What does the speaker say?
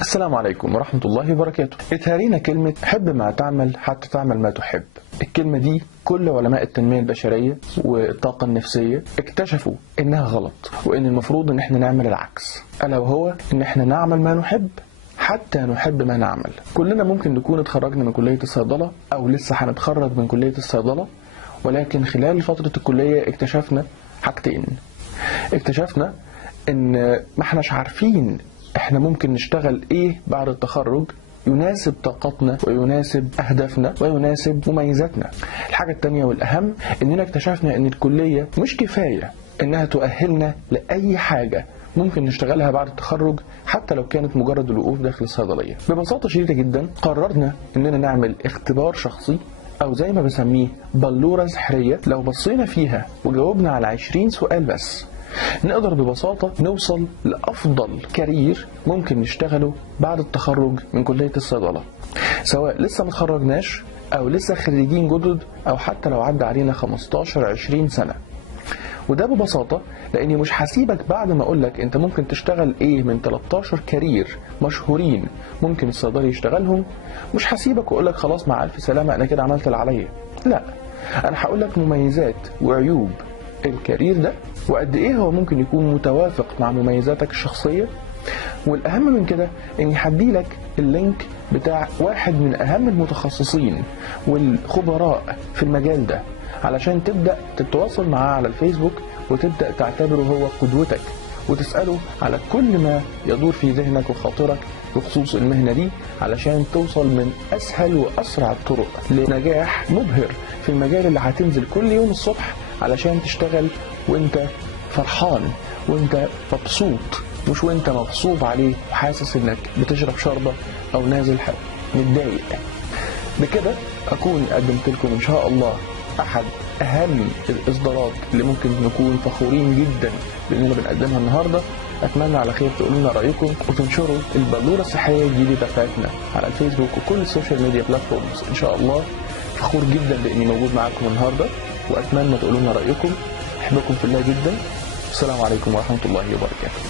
السلام عليكم ورحمة الله وبركاته. اتهارينا كلمة حب ما تعمل حتى تعمل ما تحب. الكلمة دي كل علماء التنمية البشرية والطاقة النفسية اكتشفوا انها غلط، وان المفروض ان احنا نعمل العكس، الا وهو ان احنا نعمل ما نحب حتى نحب ما نعمل. كلنا ممكن نكون اتخرجنا من كلية الصيدلة او لسه هنتخرج من كلية الصيدلة، ولكن خلال فترة الكلية اكتشفنا حاجتين. اكتشفنا ان ما احناش عارفين احنا ممكن نشتغل ايه بعد التخرج يناسب طاقتنا ويناسب اهدافنا ويناسب مميزاتنا. الحاجة التانية والاهم اننا اكتشفنا ان الكلية مش كفاية انها تؤهلنا لاي حاجة ممكن نشتغلها بعد التخرج، حتى لو كانت مجرد الوقوف داخل الصيدلية. ببساطة شديدة جدا قررنا اننا نعمل اختبار شخصي، او زي ما بسميه بلورة سحرية. لو بصينا فيها وجاوبنا على 20 سؤال بس، نقدر ببساطة نوصل لأفضل كارير ممكن نشتغله بعد التخرج من كلية الصيدلة، سواء لسه متخرجناش أو لسه خريجين جدد، أو حتى لو عدى علينا 15-20 سنة. وده ببساطة لأني مش هسيبك بعد ما أقولك أنت ممكن تشتغل إيه من 13 كارير مشهورين ممكن الصيدلي يشتغلهم، مش هسيبك وأقولك خلاص مع ألف سلامة أنا كده عملت اللي عليا. لا، أنا هقولك مميزات وعيوب الكارير ده، وقد ايه هو ممكن يكون متوافق مع مميزاتك الشخصية. والأهم من كده اني هديلك اللينك بتاع واحد من أهم المتخصصين والخبراء في المجال ده، علشان تبدأ تتواصل معاه على الفيسبوك وتبدأ تعتبره هو قدوتك، وتسأله على كل ما يدور في ذهنك وخاطرك بخصوص المهنة دي، علشان توصل من أسهل وأسرع الطرق لنجاح مبهر في المجال اللي هتنزل كل يوم الصبح علشان تشتغل وانت فرحان وانت مبسوط، مش وانت مغصوب عليه وحاسس انك بتشرب شربة او نازل متضايق. بكده اكون قدمت لكم ان شاء الله احد اهم الاصدارات اللي ممكن نكون فخورين جدا باننا بنقدمها النهارده. اتمنى على خير تقولوا لنا رايكم وتنشروا البلوره الصحيه الجديده بتاعتنا على الفيسبوك وكل السوشيال ميديا بلاتفورمز ان شاء الله. فخور جدا باني موجود معاكم النهارده، واتمنى تقولوا لنا رايكم. احبكم في الله جدا. السلام عليكم ورحمه الله وبركاته.